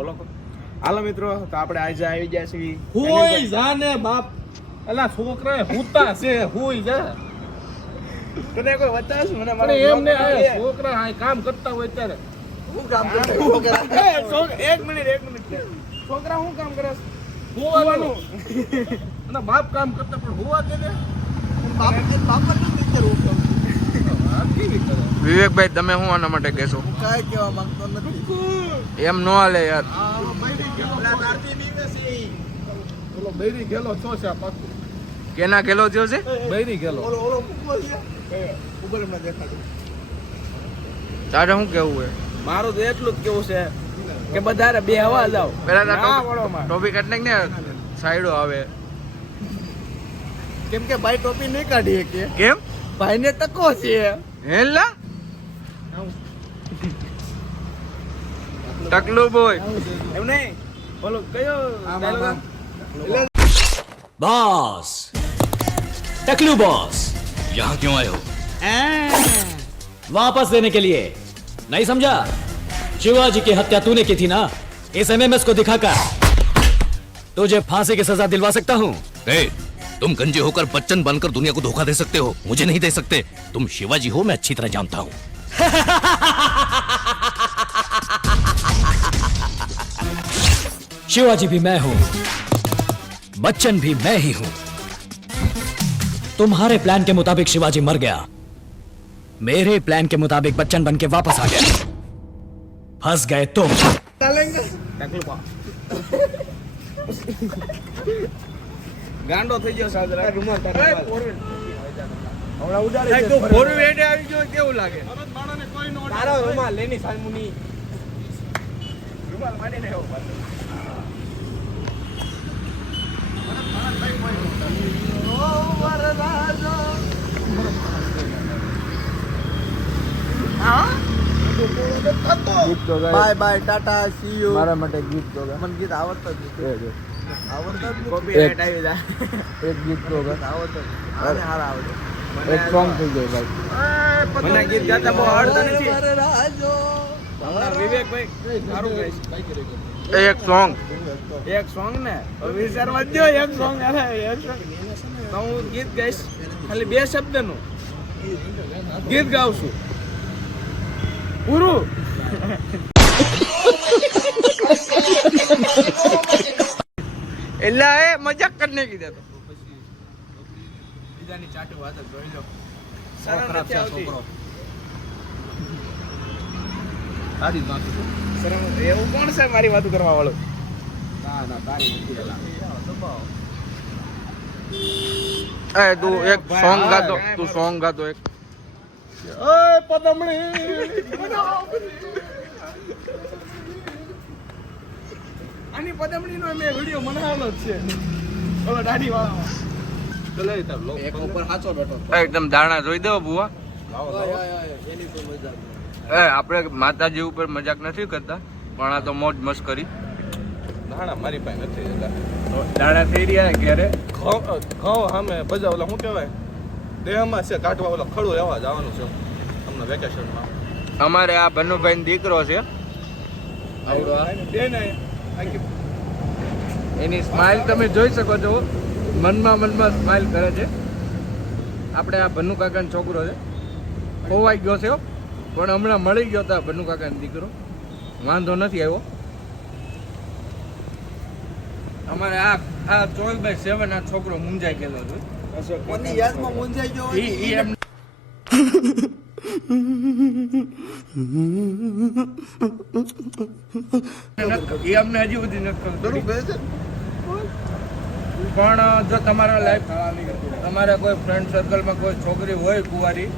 બોલો હાલો મિત્રો તો આપણે આજે આવી ગયા છીએ હોઈ જા ને બાપ અલા છોકરા હુતા છે હોઈ જા તને કોઈ બતાવસ મને અરે એમને આ છોકરા આ કામ કરતા હોય ત્યારે હું કામ કરતો એક મિનિટ છોકરા હું કામ કરે હોવાનું અને બાપ કામ કરતા પણ હોવા દે ને બાપ નથી કરવું વિવેકભાઈ તમે શું આના માટે કહેશો? કાઈ કહેવા માંગતો નથી એમ નો હાલે યાર. ઓલો બૈરી ગેલો છો છે આ પાકું કેના ગેલો થયો છે? બૈરી ગેલો ઓલો ઉપર એમને દેખાડું તારે શું કેવું છે? મારું તો એટલું જ કેવું છે કે બધારે બે હવા જાવ પેલા ટોપી કાઢ ને સાઈડો આવે. કેમ કે ભાઈ ટોપી નહીં કાઢી કે કેમ? ભાઈ ને ટકો છે હેલા ટકલું બોય એમ નહીં બોલો કયો बॉस टकलू बॉस यहाँ क्यों आए हो वापस देने के लिए नहीं समझा शिवाजी की हत्या तूने की थी ना इस एमएमएस को दिखाकर तुझे फांसी की सजा दिलवा सकता हूँ तुम गंजे होकर बच्चन बनकर दुनिया को धोखा दे सकते हो, मुझे नहीं दे सकते। तुम शिवाजी हो, मैं अच्छी तरह जानता हूँ। शिवाजी भी मैं हूँ, बच्चन भी मैं ही हूँ। तुम्हारे प्लान के मुताबिक शिवाजी मर गया, मेरे प्लान के मुताबिक बच्चन बन के वापस आ गया। फंस गए तुम। ગાંડો થઈ ગયો સાજરા રૂમાલ તારે હમણાં ઉડાડી તો ફોર વેડે આવી ગયો કેવું લાગે? તારો રૂમાલ લેની સાલમુની રૂમાલ માંડીને આવ્યો પાછો bye bye Tata C you મારા માટે ગીત તો મને ગીત આવડતો જ નથી કોપીરાઈટ આવી જાય એક ગીત તો આવડતો આને હારા આવડે એક સોંગ થઈ જાય ભાઈ મને ગીત ગાતા બહુ આવડતું નથી હમણાં વિવેકભાઈ સારું ગાઈશ એક સોંગ ને વિચારવા દો એક સોંગ તો હું ગીત ગાઈશ ખાલી 2 શબ્દનું ગીત ગાઉં છું પૂરું એલા એ મજાક કરને કીધા તો બીજાની ચાટુ વાત જ જોઈ લો છોકરા છે છોકરો તારી વાત શરમ એવું કોણ છે મારી વાતો કરવા વાળો ના ના તારી નથી એ તું એક સોંગ ગાતો, તું સોંગ ગાતો એક. ઓય પદમણી આની પદમણીનો મેં વિડિયો બનાવેલો જ છે ઓલો દાઢી વાળો ચલે તાર લોક એક ઉપર સાચો બેઠો એકદમ દાણા જોઈ દેવો બુઆ. એની કોઈ મજા એ આપણે માતાજી ઉપર મજાક નથી કરતા, પણ આ તો મોજ મસ્કરી. નાણા મારી પાસે નથી દાણા થઈ રહ્યા ઘેરે. ઘઉં સામે બજા ઓલા શું કહેવાય દેહમાં છે કાઢવા ઓલા ખડું રહેવા જવાનું છે તમને વેકેશનમાં. અમારે આ ભનુભાઈ દીકરો છે, એની સ્માઇલ તમે જોઈ શકો છો, મનમાં સ્માઇલ કરે છે. આપણે આ ભનુ કાકાનો છોકરો છે, ખોવાઈ ગયો છે પણ હમણાં મળી ગયો હતા ભનુ કાકાનો દીકરો, વાંધો નથી આવ્યો. અમારે આ 12/7 આ છોકરો મુંજાઈ ગયેલો છે. કોની યાદમાં મૂંઝાઈ ગયો હોય ઈ એમ એ અમને હજી સુધી નથી ખબર. પણ જો તમારા લાઈફ તમારા કોઈ ફ્રેન્ડ સર્કલમાં કોઈ છોકરી હોય કુંવારી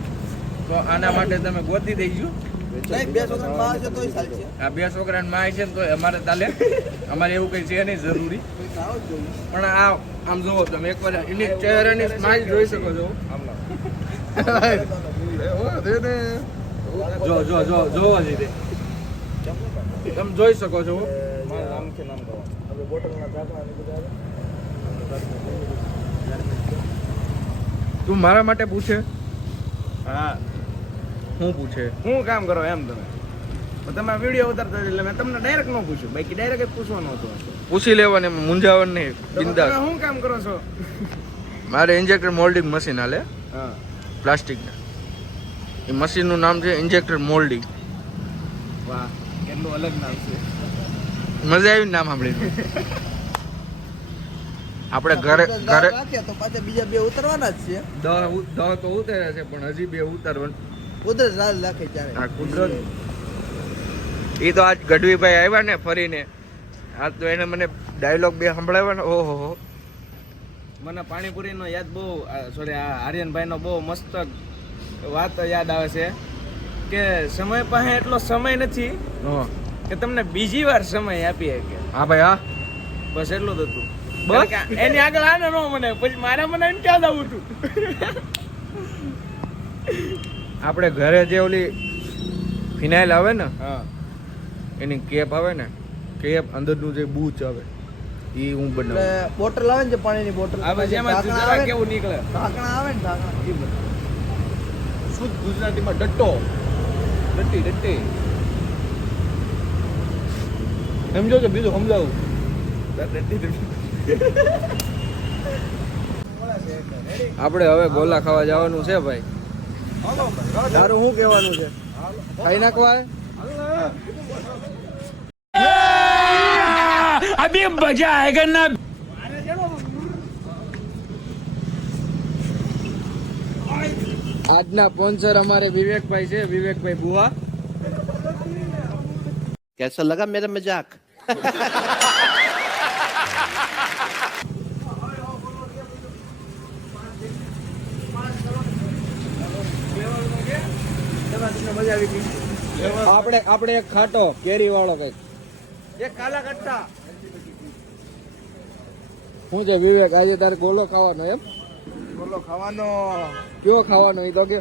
તો આના માટે તમે ગોતી દેજો. નહીં 2 છોકરા માં છે તોય ચાલશે આ 2 છોકરાને માં છે ને તો અમારે ચાલે, અમારે એવું કઈ છે નહીં જરૂરી. પણ આ આમ જોવો તમે એકવાર એની ચહેરાની સ્માઇલ જોઈ શકો છો. જોવો જ રીતે તમે જોઈ શકો છો. નામ કે નામ કહો આપણે બોટલના ઢાંકણા ને બધા તું મારા માટે પૂછે? હા શું પૂછે? હું કામ કરો એમ તમે તમે વિડીયો ઉતારતા હતા એટલે મેં તમને ડાયરેક્ટ ન પૂછ્યું, બાકી ડાયરેક્ટ પૂછવાનું હતું. પૂછી લેવાને મૂંઝાવણ નહીં, તમે બિંદાસ. શું કામ કરો છો? મારે ઇન્જેક્ટર મોલ્ડિંગ મશીન હાલે હા, પ્લાસ્ટિકના. એ મશીનનું નામ છે ઇન્જેક્ટર મોલ્ડિંગ. વાહ, કેટલું અલગ નામ છે. મજા આવી નામ સાંભળીને. આપણે ઘરે રાખ્યા તો પાછા બીજા 2 ઉતરવાના જ છે. દહ તો ઉતાર્યા છે પણ હજી 2 ઉતારવાનું. કુદરત રાજ રાખે ત્યારે. આ કુદરત. એ તો આજ ગઢવીભાઈ આવ્યા ને ફરીને, આજ તો એને મને ડાયલોગ 2 સંભળાવ્યા ને. ઓહો, મને પાણીપુરીનો યાદ બહુ, સોરી આ આર્યનભાઈનો બહુ મસ્ત વાત યાદ આવે છે કે સમય પાસે એટલો સમય નથી કે તમને બીજી વાર સમય આપી શકે. હા ભાઈ, હા બસ એટલું જ હતું. બસ? એની આગળ આને ન મને પછી મારે મને એમ ક્યાં જવું હતું. આપણે ઘરે જે ઓલી ફિનાઇલ આવે ને, હા, એની કેપ આવે ને, કેપ અંદરનું જે બૂચ આવે એ હું બનાવું. બોટલ આવે ને પાણીની બોટલ આવે જેમાં જરા કેવું નીકળે, ઢાંકણા આવે ને ઢાંકણા એ બધું. શુદ્ધ ગુજરાતીમાં ડટ્ટો, ડટ્ટી. સમજો કે બીજું સમજાવું? આપણે હવે ગોલા ખાવા જવાનું છે ભાઈ. તારું શું કહેવાનું છે? ખાઈ નાખવા अभी मजा आएगा ना. આજના સ્પોન્સર અમારે વિવેકભાઈ છે, વિવેકભાઈ બુવા. कैसा लगा मेरा मजाक? આપણે એક ખાટો કેરી વાળો કઈક. એક કાલા કટ્ટા. શું છે વિવેક, આજે તારે ગોલો ખાવાનો એમ? બોલો ખાવાનો કયો ખાવાનો એ તો કે.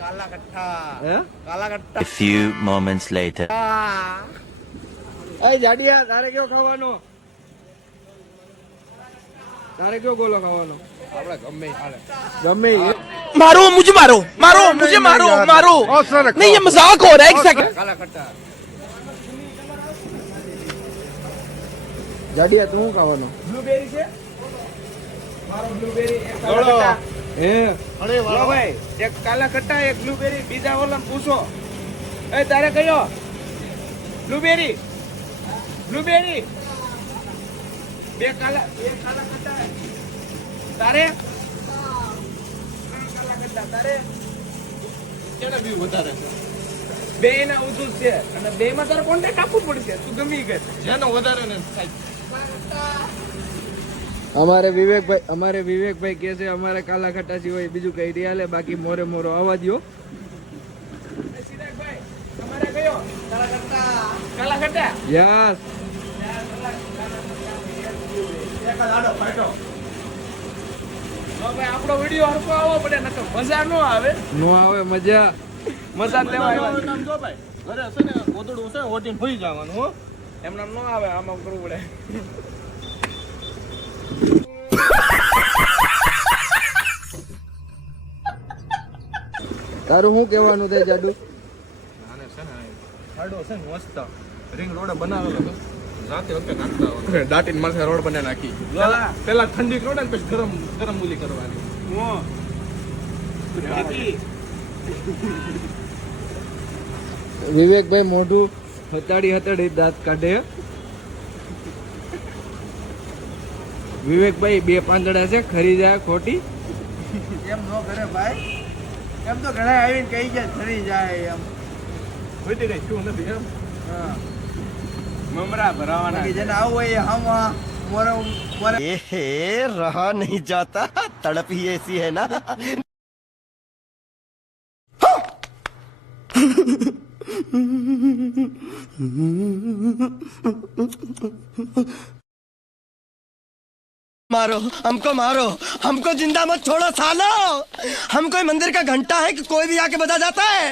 કાલા કટ્ટા. હે? કાલા કટ્ટા. A few moments later. એ જાડિયા, તારે કયો ખાવાનો? તારે કયો ગોલો ખાવાનો? આપણે ગમે ઈ હાલે. ગમે ઈ. मारो मुझे मारो मारो मुझे मारो मारो नहीं ये मजाक हो रहा है एक सेकंड કાલા ખટ્ટા. જાડિયા, તું શું ખાવાનો? બ્લુબેરી છે? મારો બ્લુબેરી એક કાલા કટ્ટા. હે? લો ભાઈ, એક કાલા કટ્ટા, એક બ્લુબેરી. બીજા ઓલાને પૂછો. એ તારે કયો? બ્લુબેરી. બ્લુબેરી. બે કાલા કટ્ટા. તારે? કાલા કટ્ટા. તારે? કેને બી વધારે છે? બે ના ઊંધું જ છે અને બે માં તારે કોન્ટેક્ટ આપવું પડશે. તું ગમી ગઈ. જેનો વધારે ને સાહેબ. અમારે વિવેકભાઈ કે છે અમારે કાલા ખટ્ટા સિવાય બીજું કઈ રહ્યા લે, બાકી મોરે મોરો આવવા દ્યો. સિદ્ધાર્થભાઈ, તમારે કયો? કાલા કટ્ટા. કાલા કટ્ટા. યસ. એક લાડો ફાટો. ભાઈ આપણો વિડિયો હરકો આવવો પડે, નકર મજા ન આવે. નો આવે મજા. મજા લેવા આવ્યા. નામ જો ભાઈ, ઘરે છે ને ગોદડું છે ઓટીને ભઈ જવાનું હો. એમ નામ ન આવે, આમાં કરવું પડે. તારું શું કહેવાનું થાય જાડુ? આને છે ને ખાડો છે ને મસ્ત રિંગ રોડ બનાવેલો છે. જાતે વખતે નાખતા હોય. દાટીને માથે રોડ બનાવી નાખી. પેલા ઠંડી રોડ ને પછી ગરમ મૂલી કરવાની. વિવેકભાઈ મોઢું હતાડી દાંત કાઢે. વિવેકભાઈ 2 પાંદડા છે, ખરી જાય ખોટી. એમ નો કરે ભાઈ. એમ તો ઘણા આવીને કહી જાય ફરી જાય એમ. હોતી કઈ શું નથી એમ. હા, મમરા ભરાવાના. જેને આવું હોય એ હમ મોરે મોરે. ए रहा नहीं जाता तड़प ही ऐसी है ना मारो हमको जिंदा मत छोड़ो सालो हम कोई मंदिर का घंटा है कि कोई भी आके बजा जाता है